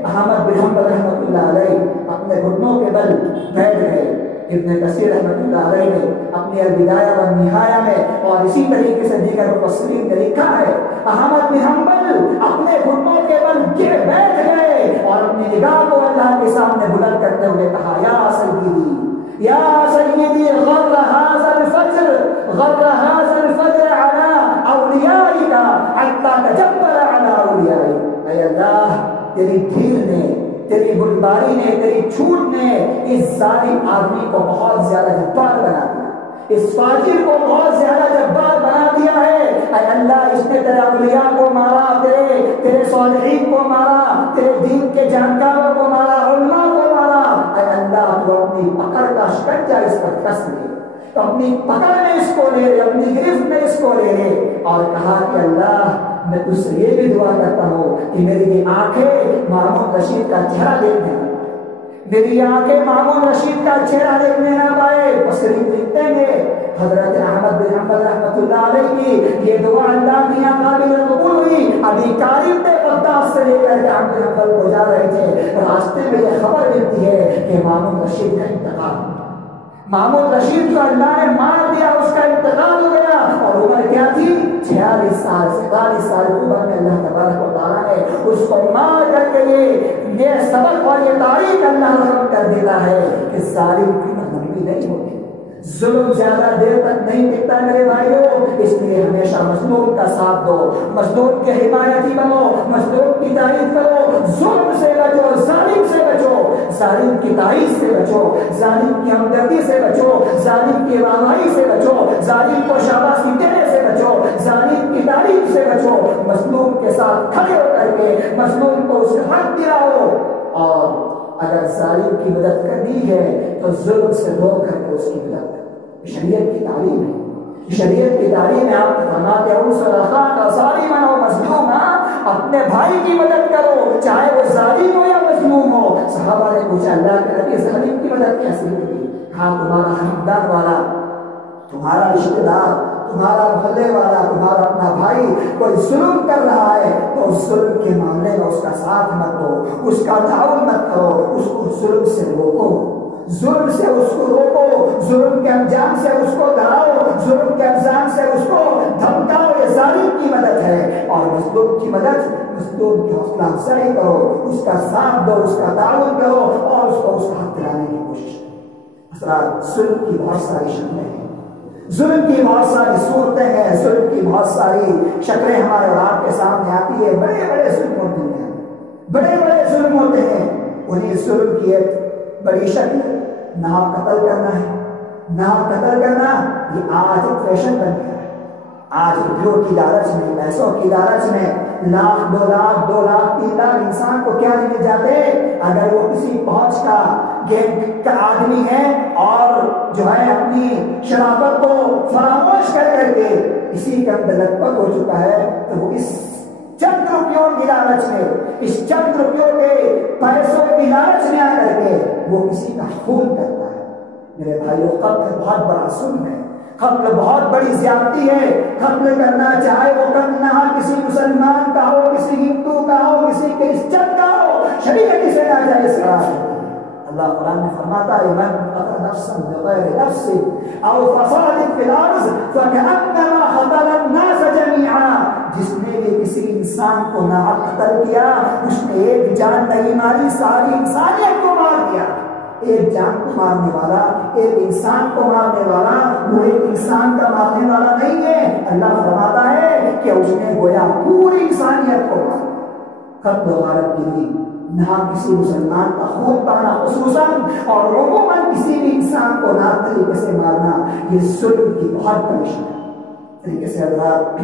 احمد بن حنبل رحمۃ اللہ علیہ اپنے گھٹنوں کے بل بیٹھ گئے۔ ابن کثیر رحمۃ اللہ علیہ نے اپنی البدایہ والنہایہ میں اور اسی طریقے سے دیگر مفسرین نے لکھا ہے احمد بن حنبل اپنے گھٹنوں کے بل گر بیٹھ گئے اور اپنی نگاہ کو اللہ کے سامنے بلند کرتے ہوئے کہا یا سیدی یا سیدی غر هذا الفجر غر هذا الفجر على اولیائک حتی تجبر على اولیائک۔ اے اللہ تیری ڈھیل نے، تیری بردباری نے، تیری چھوٹ نے اس ظالم آدمی کو بہت زیادہ جبار بنا دیا، اس فاجر کو بہت زیادہ جبار بنا دیا ہے۔ اے اللہ اس نے تیرے اولیاء کو مارا، تیرے صالحین کو مارا، تیرے دین کے جانکاروں کو مارا، علماء کو مارا۔ اے اللہ تو اپنی پکڑ کا شکنجہ اس پر کس لے، اپنی پکڑ میں اس کو لے، اپنی گرفت میں اس کو لے، اور کہا کہ اللہ میں تجھ سے یہ بھی دعا کرتا ہوں کہ میری یہ آنکھیں محمود رشید کا چہرہ دیکھنے، میری آنکھیں محمود رشید کا چہرہ دیکھنے نہ پائے۔ مفسرین لکھتے ہیں حضرت احمد بن حنبل رحمۃ اللہ علیہ کی یہ دعا اللہ کی یہاں قابل قبول ہوئی۔ ابھی قریب تھے بغداد سے لے کر کے احمد بن حنبل کو جا رہے تھے، راستے میں یہ خبر ملتی ہے کہ محمود رشید کا انتقال، محمود رشید کو اللہ نے مار دیا، اس کا انتقال ہو گیا، اور عمر کیا تھی 46 سال 47 سال کی عمر میں اللہ تبارک و تعالیٰ نے اس کو مار کر کے یہ سبق اور یہ تاریخ اللہ رحم کر دیتا ہے کہ ظالم کی لمبی نہیں ہوتی، ظلم زیادہ دیر تک نہیں ٹکتا میرے بھائیوں، اس لیے ہمیشہ مظلوم کا ساتھ دو، مظلوم کے حمایتی بنو، مظلوم کی تعریف کرو، ظلم سے بچو، ظالم سے بچو، ظالم کی تعریف سے بچو، ظالم کی ہمدردی سے بچو، ظالم کی رہنمائی سے بچو، ظالم کو شاباشی دینے سے بچو، ظالم کی تعریف سے بچو، مظلوم کے ساتھ کھڑے ہو کر کے مظلوم کو اس کا حق دلاؤ، اور اگر ظالم کی مدد کرنی ہے تو ظلم سے روک کر کے اس کی مدد کرو۔ شریعت کی تعلیم ہے، شریعت کی تعلیم ہے، آپ فرماتے ہو صلاحات کا ظالم و مظلوم، اپنے بھائی کی مدد کرو چاہے وہ ظالم ہو یا مظلوم ہو۔ صحابہ نے پوچھا اللہ کے نبی ظالم کی مدد کیسے ہوگی؟ ہاں تمہارا خاندان والا، تمہارا رشتہ دار، تمہارا محلے والا، تمہارا اپنا بھائی کوئی ظلم کر رہا ہے تو اس ظلم کے معاملے میں اس کا ساتھ مت دو، اس کا تعاون مت کرو، اس کو ظلم سے روکو، ظلم سے اس کو روکو، ظلم کے انجام سے اس کو ڈراؤ، ظلم کے انجام سے اس کو دھمکاؤ، یہ ظالم کی مدد ہے۔ اور مظلوم کی مدد، مظلوم کی حوصلہ افزائی کرو، اس کا ساتھ دو، اس کا تعاون کرو، اور اس کو اس کا حق دلانے کی کوشش کرو۔ ظلم کی بہت ساری شکلیں ہیں، ظلم کی بہت ساری صورتیں ہیں، ظلم کی بہت ساری شکلیں ہمارے اور آپ کے سامنے آتی ہے۔ بڑے بڑے ظلم ہوتے ہیں، بڑے بڑے ظلم ہوتے ہیں، انہیں ظلم کی ایک بڑی شکل ناپ قتل کرنا ہے۔ ناپ قتل کرنا یہ آج ایک فیشن بن گیا ہے۔ آج روپیوں کی لالچ میں، پیسوں کی لالچ میں لاکھ 2 لاکھ 2 لاکھ 3 لاکھ انسان کو کیا لینے جاتے، اگر وہ کسی پہنچ کا گیم کا آدمی ہے اور جو ہے اپنی شرافت کو فراموش کر کر کے اسی کے اندر لگ پگ ہو چکا ہے تو وہ اس چند روپیوں کی لالچ میں، اس چند روپیوں کے پیسوں کی لالچ میں آ کر کے وہ کسی کا خون کرتا ہے۔ میرے بھائیو قتل بہت بڑا ظلم ہے، قتل بہت بڑی زیادتی ہے۔ قتل کرنا چاہے وہ کرنا کسی مسلمان کا ہو، کسی ہندو کا ہو، کسی کرسچن کا ہو، شریعت اسے ناجائز قرار دیتی ہے۔ اللہ قرآن میں فرماتا ہے من قتل نفسا بغیر نفس او فساد فی الارض فکأنما قتل الناس جميعا، جس نے بھی کسی انسان کو ناحق قتل کیا اس نے ایک جان نہیں ماری، ساری انسانیت کو مار دیا۔ ایک جان کو مارنے والا، ایک انسان کو مارنے والا وہ ایک انسان کا مارنے والا نہیں ہے، اللہ فرماتا ہے کہ اس نے گویا پوری انسانیت کو مارا۔ قتل و غارت کے لیے نہ کسی مسلمان کا خون پانا خصوصاً اور عموماً کسی بھی انسان کو نہ طریقے سے مارنا یہ ظلم کی بہت بڑی شکل ہے۔ طریقے سے اللہ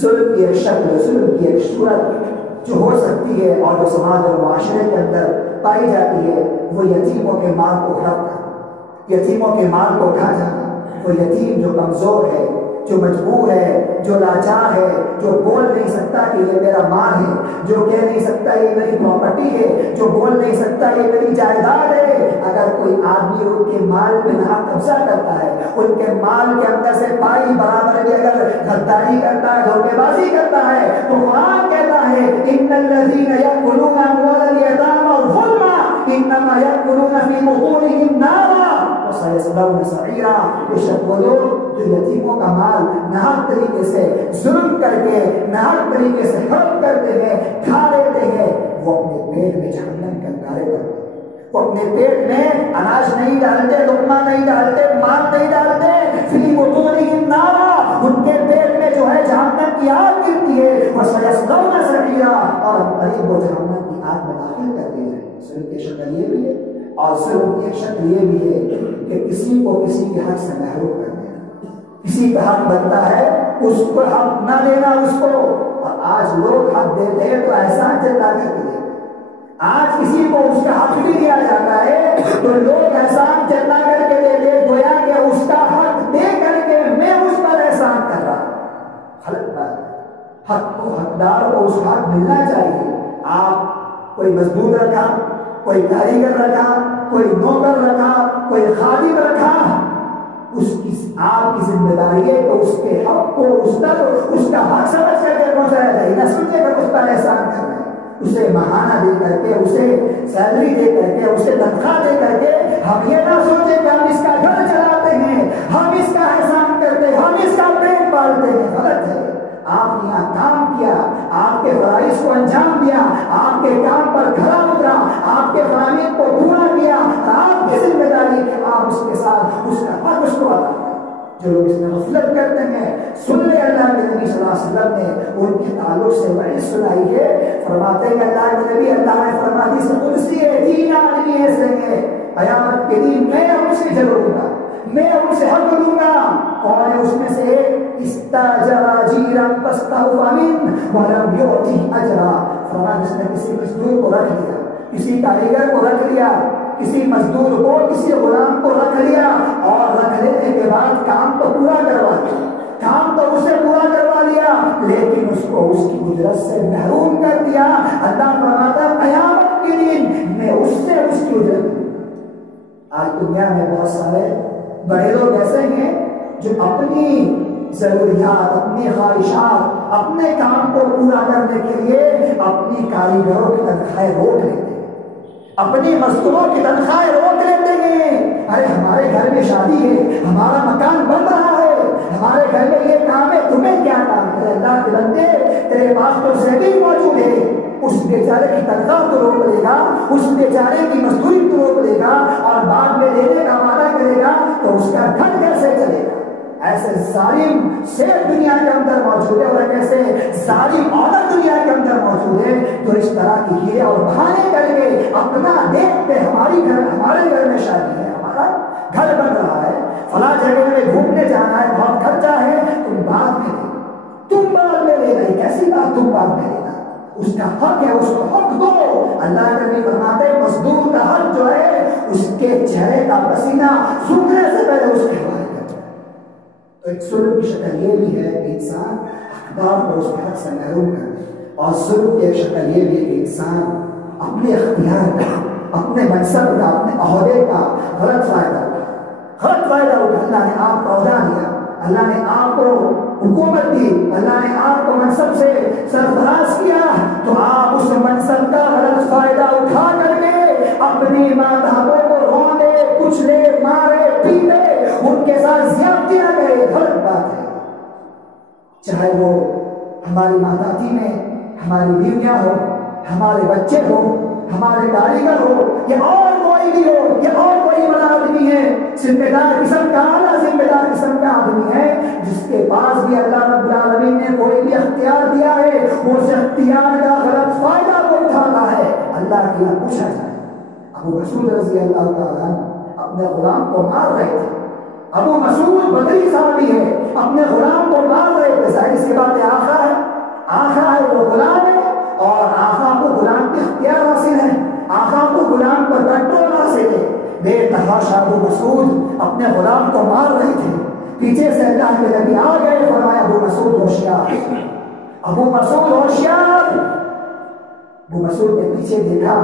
ظلم کی ایک شکل، ظلم کی ایک صورت جو ہو سکتی ہے اور جو سماج اور معاشرے کے اندر پائی جاتی ہے وہ یتیموں کے مال کو ہڑپ کرنا، یتیموں کے مال کو کھا جانا۔ وہ یتیم جو کمزور ہے، جو مجبور ہے، جو لاچار ہے، جو بول نہیں سکتا کہ یہ میرا مال ہے، جو کہہ نہیں سکتا یہ میری پراپرٹی ہے، جو بول نہیں سکتا یہ میری جائیداد ہے، اگر کوئی آدمی ان کے مال پہ نہ قبضہ کرتا ہے، ان کے مال کے اندر سے پائی برابر بھی اگر غداری کرتا ہے، دھوکے بازی کرتا ہے، تو قرآن کہتا ہے ان الذین یأکلون اموال الیتامی ظلما انما یأکلون فی بطونہم نارا وسیصلون سعیرا۔ بے شک وہ لوگ جو یتیموں کا مال ناحق طریقے سے ظلم کر کے ناحق طریقے سے ہڑپ کرتے ہیں، کھا لیتے ہیں، وہ اپنے پیٹ میں جہنم کے انگارے کرتے ہیں۔ وہ اپنے پیٹ میں اناج نہیں ڈالتے، لقمہ نہیں ڈالتے، مال نہیں ڈالتے، فی بطونہم نارا، ان کے پیٹ میں جو ہے جہنم کی آگ گرتی ہے، وسیصلون سعیرا، اور قریب وہ جہنم کی آگ میں داخل کر دیے جائیں۔ ظلم کی شکل یہ بھی ہے اور ظلم کی ایک شکل یہ بھی ہے کہ کسی کو کسی کے حق سے محروم کر دینا، کسی کا حق بنتا ہے اس کو حق نہ دینا اس کو۔ اور آج لوگ حق دیتے ہیں تو احسان جتا کر کے دیتے ہیں، آج کسی کو اس کا حق بھی دیا جاتا ہے تو لوگ احسان جتا کر کے دیتے ہیں، گویا کہ اس کا حق دے کر کے میں اس پر احسان کر رہا ہوں۔ غلط بات ہے، حق کو حقدار کو اس کا حق ملنا چاہیے۔ آپ کوئی مزدور رکھا، کوئی کاریگر رکھا، کوئی نوکر رکھا، کوئی خادم رکھا، اس کی آپ کی ذمہ داری ہے تو اس کے حق کو اس کا حق سمجھ کر کے پہنچایا جائے، نہ سمجھے کر اس پر احسان کرنا ہے۔ اسے ماہانہ دے کر کے، اسے سیلری دے کر کے، اسے تنخواہ دے کر کے ہم یہ نہ سوچیں کہ ہم اس کا گھر چلاتے ہیں، ہم اس کا احسان کرتے ہیں، ہم اس کا پیٹ پالتے ہیں۔ غلط ہے۔ آپ نے یہاں کام کیا، آپ کے فرائض کو انجام دیا، آپ کے کام پر کھڑا اترا، آپ کے فرائض کو پورا کیا، آپ کی ذمہ داری کہ آپ اس کے ساتھ اس کا حق اس کو ادا کریں۔ جو لوگ اس میں غفلت کرتے ہیں، سن لے اللہ کے نبی صلی اللہ علیہ وسلم نے ان کے تعلق سے وعید سنائی ہے، فرماتے ہیں کہ اللہ کے نبی، اللہ نے فرما دی قدسی ہے، 3 آدمی ایسے ہیں قیامت کے دن میں ان سے جلوں گا، میں ان سے حق لوں گا۔ کون ہے اس میں سے ایک؟ استاجر اجیرا فاستوفى منه ولم يؤته اجرا، فرمایا جس نے کسی مزدور کو رکھ لیا، کسی کاریگر کو رکھ لیا، کسی مزدور کو، کسی غلام کو رکھ لیا اور رکھ لینے کے بعد کام تو پورا کروا دیا، کام تو اسے پورا کروا لیا، لیکن اس کو اس کی اجرت سے محروم کر دیا۔ اللہ فرماتا ہے قیامت کے دن میں اس سے اس کی اجرت دوں۔ آج دنیا میں بہت سارے بڑے لوگ ایسے ہیں جو اپنی ضروریات، اپنی خواہشات، اپنے کام کو پورا کرنے کے لیے اپنی کاریگروں کی تنخواہیں روک لیتے ہیں، اپنی مزدوروں کی تنخواہیں روک لیتے ہیں۔ ارے ہمارے گھر میں شادی ہے، ہمارا مکان بن رہا ہے، ہمارے گھر میں یہ کام ہے، تمہیں کیا کام ہے؟ اللہ کے بندے تیرے پاس تو زمین موجود ہے، اس بیچارے کی تنخواہ تو روک لے گا، اس بیچارے کی مزدوری تو روک لے گا اور بعد میں لینے کا وعدہ کرے گا تو اس کا گھر کیسے چلے گا؟ ایسے ظالم شیر دنیا کے اندر موجود ہے اور ایسے ظالم عورت دنیا کے اندر موجود ہے جو اس طرح کی ہیرے اور بہانے کر کے اپنا دیکھتے ہمارے گھر میں شادی ہے، ہمارا گھر بن رہا ہے، فلاں جگہ میں گھومنے جانا ہے، بہت خرچہ ہے، تم بعد میں لینا، تم بعد میں لینا، کیسی بات تم بعد میں لینا؟ اس کا حق ہے، اس کو حق دو۔ اللہ کے نبی فرماتے ہیں مزدور کا حق جو ہے اس کے چہرے کا پسینہ سوکھنے سے پہلے اس کے حوالے کرنا۔ تو ایک ظلم کی شکل یہ بھی ہے کہ انسان حقدار کو اس کے حق سے محروم کرے، اور ظلم کی ایک شکل یہ بھی ہے کہ انسان اپنے اختیار کا، اپنے منصب کا، اپنے عہدے کا غلط فائدہ اٹھائے، غلط فائدہ اٹھائے۔ اللہ نے آپ کو عہدہ دیا، اللہ نے آپ کو حکومت دی، اللہ نے آپ کو منصب سے سرفراز کیا، تو آپ اس منصب کا غلط فائدہ اٹھا کر کے اپنی ماتحتوں کو روندے، کچلے، مارے، پیٹے، ان کے ساتھ زیادتیاں کرے، غلط بات ہے۔ چاہے وہ ہماری ماتحتی میں ہماری بیویاں ہو، ہمارے بچے ہو، ہمارے کاریگر ہو، یا اور کوئی بھی ہو، یا اور کوئی بڑا آدمی ہے، ذمہ دار قسم کا، اعلیٰ ذمہ دار قسم کا آدمی ہے، جس کے پاس بھی اللہ رب العالمین نے کوئی بھی اختیار دیا ہے، وہ اس اختیار کا غلط فائدہ وہ اٹھاتا ہے، اللہ کے یہاں پوچھا جائے۔ ابو مسعود رضی اللہ تعالیٰ اپنے غلام کو مار رہے تھے، ابو مسعود بدری صحابی ہے، اپنے غلام کو مار رہے تھے، ظاہر سی بات ہے آقا ہے، آقا ہے، وہ غلام ہے، اور آقا کو غلام کے اختیار حاصل ہے، آقا کو غلام پر کنٹرول حاصل ہے۔ بے تحاشا ابو مسعود اپنے غلام کو مار رہے تھے، پیچھے سے اللہ کے نبی آ گئے، فرمایا ابو مسعود ہوشیار، ابو مسعود ہوشیار۔ ابو مسعود نے پیچھے دیکھا،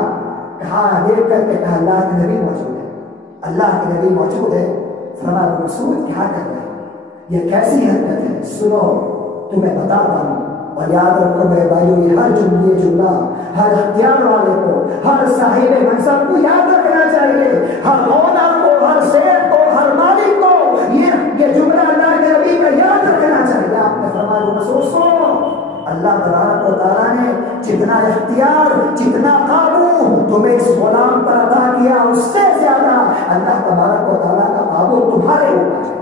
کہا، دیکھ کر کے کہا اللہ کے نبی موجود ہے، اللہ کے نبی موجود ہے۔ فرمایا ابو مسعود کیا کر رہے ہیں، یہ کیسی حرکت ہے؟ سنو تمہیں بتاتا ہوں، اور یاد رکھو میرے بھائیو، یہ ہر جملہ ہر اختیار والے کو، ہر صاحب منصب کو یاد رکھنا چاہیے، ہر اونا کو، ہر شیخ کو، ہر مالک کو یہ جملہ اللہ کے نبی کا یاد رکھنا چاہیے۔ آپ نے فرمایا مسعود سنو، اللہ تبارک و تعالیٰ نے جتنا اختیار، جتنا قابو تمہیں اس غلام پر عطا کیا، اس سے زیادہ اللہ تبارک و تعالیٰ کا قابو تمہارے اوپر ہے۔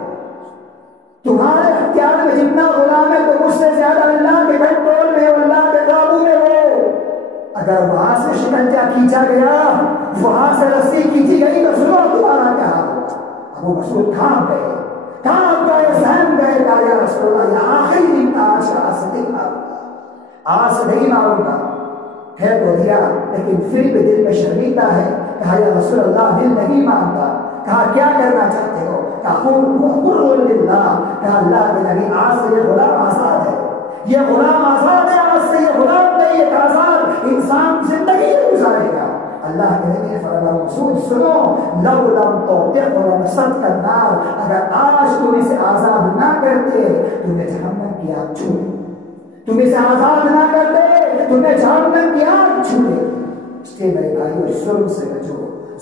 تمہارے اختیار میں جتنا غلام ہے تو اس سے زیادہ اللہ کے کنٹرول میں، اللہ کے قابو میں ہو۔ اگر وہاں سے شکنجہ کھینچا گیا، وہاں سے رسی کھینچی گئی، تو سنو تمہارا کیا ہوگا؟ ابو مسعود کھانپ گئے، سہم گئے، کہا یا رسول اللہ یہ آخری دن تھا، آج سے نہیں ماروں گا، آج سے نہیں ماروں گا۔ کہہ تو دیا، لیکن پھر بھی دل میں شرمندہ ہے۔ کہا یا رسول اللہ دل نہیں مانتا۔ کہا کیا کرنا چاہتے ہو؟ کہا اللہ کے نبی آج سے یہ غلام آزاد ہے، یہ غلام آزاد ہے، آج سے یہ غلام نہیں، ایک آزاد انسان زندگی گزارے گا۔ اللہ کے نبی نے فرمایا مسعود سنو، لو لم تعتق لمست النار، اگر آج تم اسے آزاد نہ کرتے تمہیں جہنم کی آگ چھوڑ، تم اسے آزاد نہ کرتے تمہیں جہنم کی آگ اس لیے میرے بھائیوں ظلم سے بچو،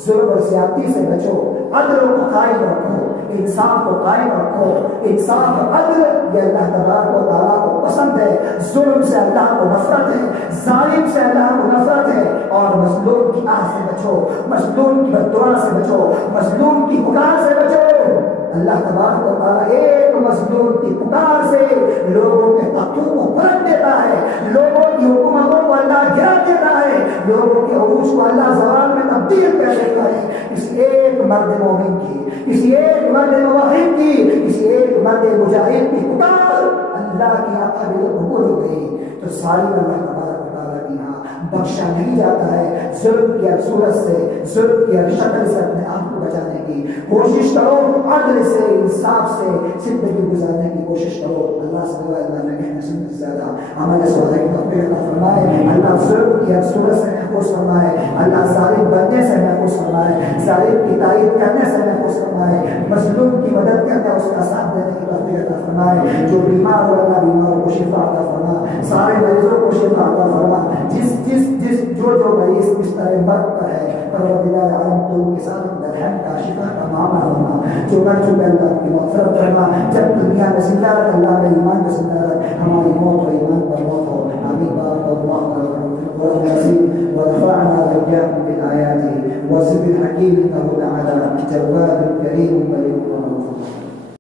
ظلم اور زیادتی سے بچو، عدل کو قائم رکھو، انصاف کو قائم رکھو۔ انصاف اور عدل یہ اللہ تبارک و تعالیٰ کو پسند ہے، ظلم سے اللہ کو نفرت ہے، ظالم سے اللہ کو نفرت ہے، اور مظلوم کی آہ سے بچو، مظلوم کی بددعا سے بچو، مظلوم کی پکار سے بچو۔ اللہ تبارک و تعالیٰ ایک مظلوم کی پکار سے لوگوں کے تختوں کو پلٹ دیتا ہے، لوگوں کی حکومتوں کو اللہ گرا دیتا ہے، لوگوں کے عروج کو اللہ زوال میں تبدیل کر دیتا ہے۔ کسی ایک مرد مومن کی، کسی ایک مرد موحد کی، کسی ایک مرد مجاہد کی پکار اللہ کی قابل قبول ہو گئی تو ساری اللہ تبارک و تعالیٰ کی یہاں بخشا نہیں جاتا ہے۔ ظلم کی ہر صورت سے، ظلم کی ہر شکل سے اپنے آپ کو بچانے کی کوشش کرو، عدل سے، انصاف سے زندگی گزارنے کی کوشش کرو۔ اللہ سے دعا ہے اللہ نے کہنا سن سے زیادہ ہمارے سوال کی توفیق عطا فرمائے، اللہ ظلم کی ہر صورت سے محفوظ فرمائے، اللہ ظالم بننے سے محفوظ فرمائے، ظالم کی تائید کرنے سے محفوظ فرمائے، مظلوم کی مدد کرنے اس کا ساتھ دینے کی توفیق عطا فرمائے۔ جو بیمار ہو اللہ بیماروں کو شفا عطا فرما، سارے مریضوں کو شفا عطا فرما، جو مریض اس طرح مرد پر ہے پروردگار عالم تو ان کے ساتھ درہم کا شفا کا معاملہ فرما، جو مر چکے اللہ کی مغفرت فرما، جب دنیا میں زندہ رکھ اللہ میں ایمان میں زندہ رکھ، ہماری موت و ایمان پر موت ہو، آمین بارک اللہ ورحمۃ ورفعنا وإياكم بالآيات والذكر الحكيم إنه تعالى جواد كريم مليك ورحمة